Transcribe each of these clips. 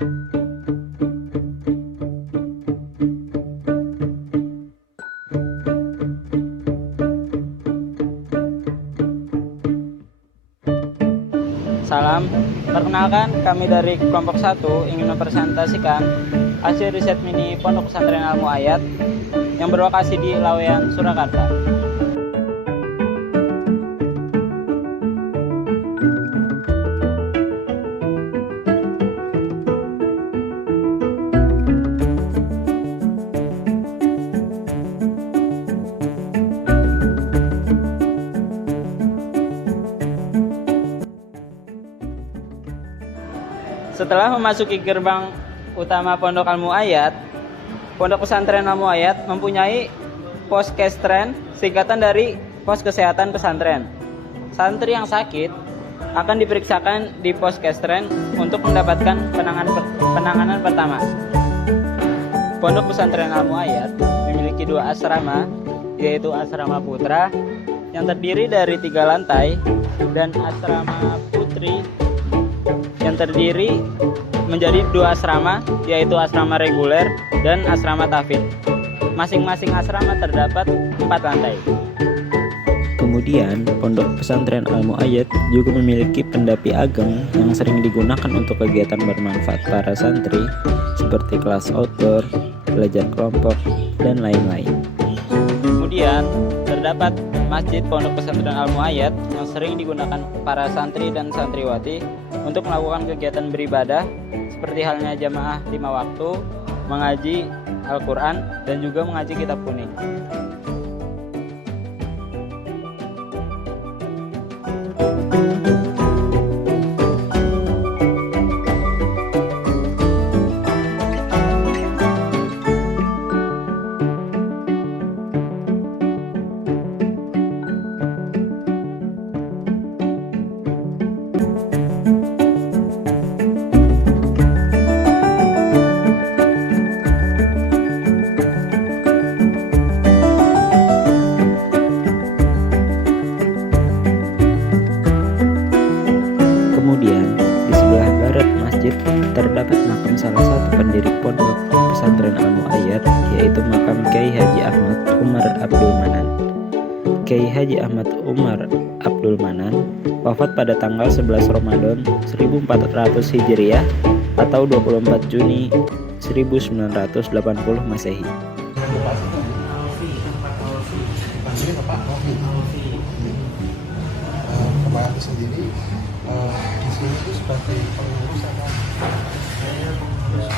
Salam, perkenalkan kami dari kelompok 1 ingin mempresentasikan hasil riset mini Pondok Pesantren Al Muayyad yang berlokasi di Laweyan, Surakarta. Setelah memasuki gerbang utama Pondok Al Muayyad, Pondok Pesantren Al Muayyad mempunyai Poskestren, singkatan dari Pos Kesehatan Pesantren. Santri yang sakit akan diperiksakan di Poskestren untuk mendapatkan penanganan pertama. Pondok Pesantren Al Muayyad memiliki 2 asrama, yaitu asrama putra yang terdiri dari 3 lantai dan asrama putri yang terdiri menjadi 2 asrama, yaitu asrama reguler dan asrama tahfidz. Masing-masing asrama terdapat 4 lantai. Kemudian, Pondok Pesantren Al Muayyad juga memiliki pendapi ageng yang sering digunakan untuk kegiatan bermanfaat para santri seperti kelas outdoor, belajar kelompok, dan lain-lain. Kemudian, terdapat Masjid Pondok Pesantren Al Muayyad yang sering digunakan para santri dan santriwati untuk melakukan kegiatan beribadah seperti halnya jamaah 5 waktu, mengaji Al-Quran, dan juga mengaji kitab kuning. Kemudian, di sebelah barat masjid terdapat makam salah satu pendiri Pondok Pesantren Al Muayyad, yaitu makam Kiai Haji Ahmad Umar Abdul Manan. Kiai Haji Ahmad Umar Abdul Manan wafat pada tanggal 11 Ramadan 1400 Hijriah atau 24 Juni 1980 Masehi. Bapak itu sendiri di sini itu sebagai pengurus apa? Saya pengurus.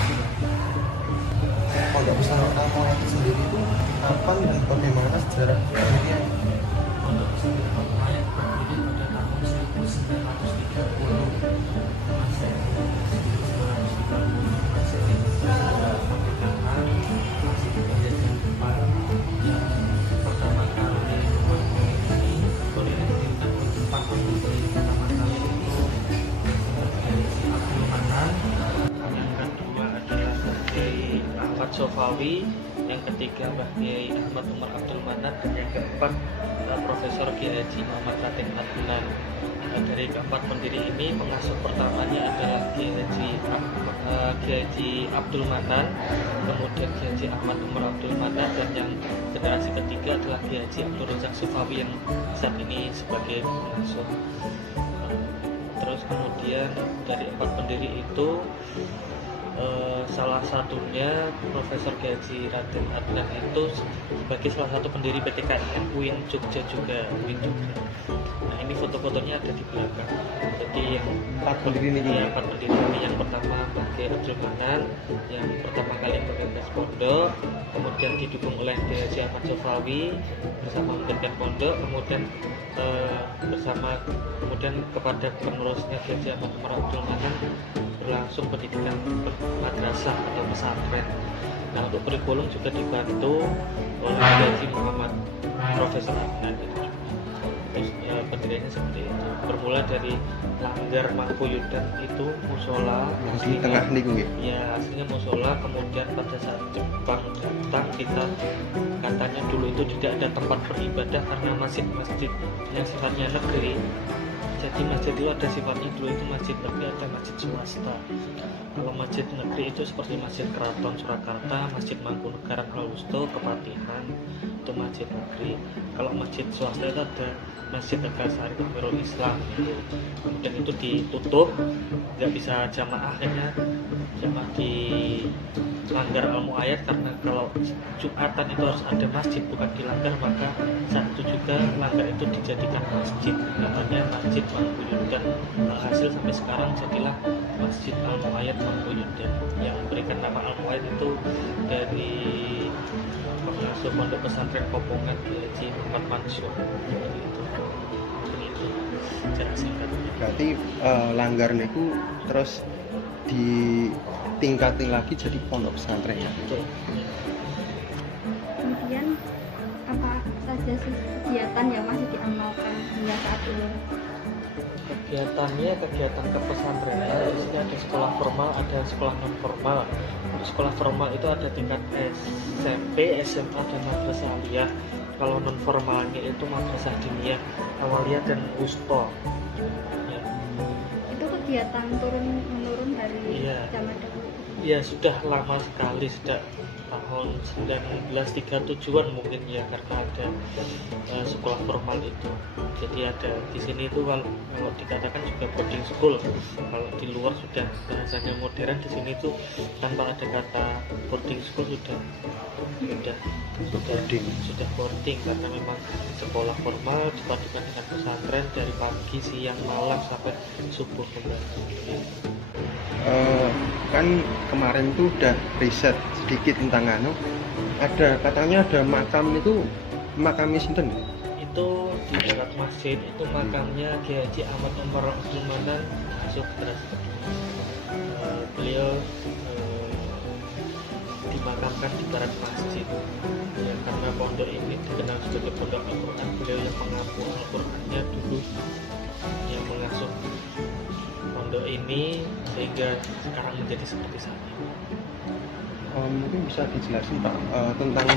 Pondok Pesantren Al Muayyad itu sendiri itu kapan dan bagaimana sejarah berdirinya? Pondok Pesantren Al Muayyad berdiri pada tahun 1930 Masehi. Penjajahan Jepang yang pertama kali membangun ini berdirikan tempat pendiri pertama kali itu Kiai Abdul Manan, yang kedua adalah Kiai Ahmad Sofawi, yang ketiga Mbah Kiai Ahmad Umar Abdul Manan, dan yang keempat Profesor Kiai Haji Muhammad Raden Adnan. Dari keempat pendiri ini, pengasuh pertamanya adalah Kiai Haji Abdul Manan, kemudian Kiai Haji Ahmad Umar Abdul Manan, dan yang generasi ketiga adalah Kiai Haji Abdul Razak Sofawi yang saat ini sebagai pengasuh. Terus kemudian dari 4 pendiri itu salah satunya Profesor Kiai Haji Raden Adnan itu sebagai salah satu pendiri PTKIN UIN Jogja juga, UIN Jogja. Nah, ini foto-fotonya ada di belakang. Jadi yang 4 pendiri ini, yang pertama Mbah Kiai Abdul Manan, yang pertama kali menggagas pondok, kemudian didukung oleh Kiai Haji Ahmad Sofawi bersama mendirikan pondok, kemudian kemudian kepada penerusnya Kiai Haji Ahmad Umar Abdul Manan berlangsung pendidikan madrasah atau pesantren. Nah, untuk kurikulum juga dibantu oleh Kiai Haji Muhammad Profesor Adnan. Terus pendiriannya seperti itu, bermula dari Langgar Mangkuyudan, itu musola Di tengah niku ya? ya, aslinya musola. Kemudian pada saat Jepang datang, kita katanya dulu itu tidak ada tempat beribadah karena masjid-masjid yang sifatnya negeri. Jadi masjid itu ada sifatnya dulu itu masjid negeri, ada masjid swasta. Kalau masjid negeri itu seperti Masjid Keraton Surakarta, Masjid Mangkunegaran Al-Wusta, Kepatihan, itu masjid negeri. Kalau masjid swasta itu ada Masjid Tegasari itu Nurul Islam gitu. Kemudian itu ditutup, nggak bisa jamaah, akhirnya jamaah di Langgar Al-Mu'ayyad, karena kalau Jumatan itu harus ada masjid bukan di Langgar, maka saat itu juga Langgar itu dijadikan masjid, namanya Masjid Mangkuyudan. Hasil sampai sekarang jadilah Masjid Al-Mu'ayyad Mangkuyudan. Yang memberikan nama Al-Mu'ayyad itu dari pengasuh pondok pesantren Kopongan Kiai Haji Muhammad Mansur. Itu cara singkatnya. Berarti Langgar niku terus ditingkatin lagi jadi pondok pesantren ya. Betul. Kemudian apa saja sih kegiatan yang masih diamalkan hingga saat ini? Kegiatannya kegiatan kepesantrenan. Di sini ada sekolah formal, ada sekolah non formal. Untuk sekolah formal itu ada tingkat SMP, SMA, dan madrasah aliyah. Kalau non formalnya itu madrasah diniyah, awaliyah, dan wusta. Ya. Itu kegiatan turun menurun dari Iya. zaman dahulu. Ya sudah lama sekali, sejak tahun 1937-an mungkin ya, karena ada sekolah formal itu. Jadi ada di sini itu kalau dikatakan juga boarding school. Kalau di luar sudah bahasanya modern, di sini itu tanpa ada kata boarding school sudah boarding, karena memang sekolah formal dipadukan dengan pesantren dari pagi, siang, malam sampai subuh kembali. Kan kemarin tuh udah riset sedikit tentang katanya ada makam itu, makamnya sinten? Itu di dekat masjid itu makamnya Kiai Haji Ahmad Umar Abdul Manan Sukses. Beliau dimakamkan di barat masjid ya, karena pondok ini dikenal sebagai pondok Al-Quran. Beliau yang mengaku Al-Qurannya dulu, yang mengasuh pondok ini sehingga sekarang menjadi seperti saat ini. Mungkin bisa dijelasin Pak tentang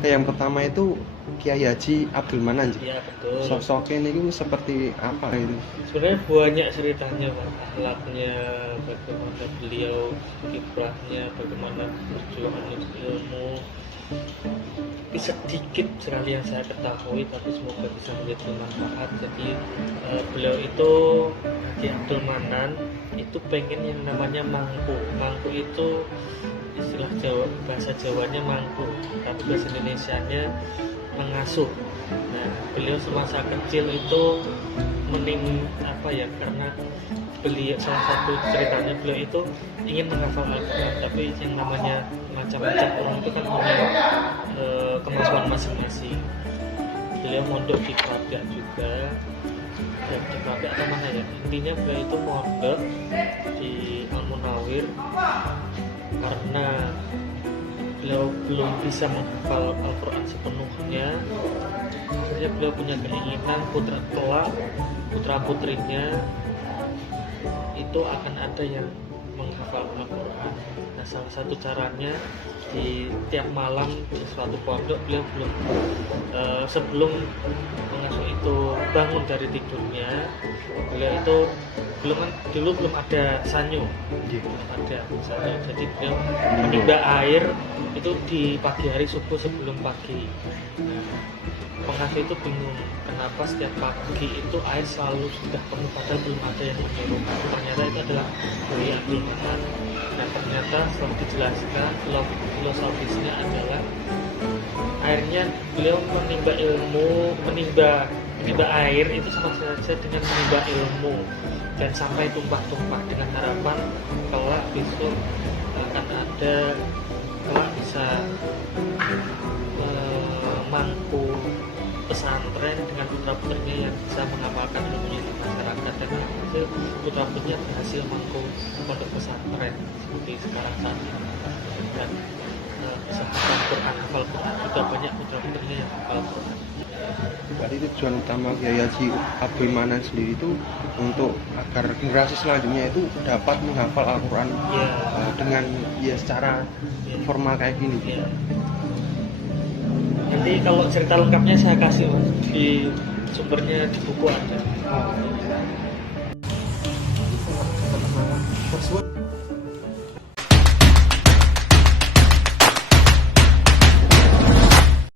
yang pertama itu Kiai Haji Abdul Manan. Iya betul. Sosoknya ini seperti apa itu? Sebenarnya banyak ceritanya Pak, akhlaknya, bagaimana beliau, kiprahnya, bagaimana perjuangan ilmu. Tapi sedikit sekali yang saya ketahui, tapi semoga bisa menjadi manfaat. Jadi beliau itu Haji Abdul Manan itu pengen yang namanya mangku. Mangku itu istilah Jawa, bahasa Jawanya mangku, tapi bahasa Indonesianya mengasuh. Nah, beliau semasa kecil itu karena beliau, salah satu ceritanya beliau itu ingin menghafal Al-Quran, tapi yang namanya macam-macam orang itu kan punya kemampuan masing-masing. Beliau mondok di Kladak juga, dan di Kladak atau mana ya, intinya beliau itu mondok di Al-Munawir karena beliau belum bisa menghafal Al-Quran sepenuhnya. Akhirnya beliau punya keinginan putra putrinya itu akan ada yang menghafal Al-Quran. Nah, salah satu caranya di tiap malam di suatu pondok beliau sebelum pengasuh itu bangun dari tidurnya, beliau itu dulu belum ada sanyu, jadi beliau menimba air itu di pagi hari subuh sebelum pagi. Nah, pengasuh itu bingung kenapa setiap pagi itu air selalu sudah penuh padahal belum ada yang menyuruh. Ternyata itu adalah Kiai Abdul Manan. Nah, ternyata setelah dijelaskan filosofisnya adalah airnya beliau menimba ilmu, menimba air itu sama saja dengan menimba ilmu, dan sampai tumpah-tumpah dengan harapan kelak besok akan ada, kelak bisa mangku pesantren dengan putra-putrinya yang bisa mengamalkan ilmunya di masyarakat, dan hasil putra-putrinya berhasil mangku pondok pesantren seperti sekarang saat ini, dan bisa hafal Quran juga banyak putra-putrinya yang hafal Quran. Berarti tujuan utama Kiai Haji Abdul Manan sendiri itu untuk agar generasi selanjutnya itu dapat menghafal Al-Quran dengan secara formal kayak gini. Ya. Nanti kalau cerita lengkapnya saya kasih Mas, di sumbernya di buku ada.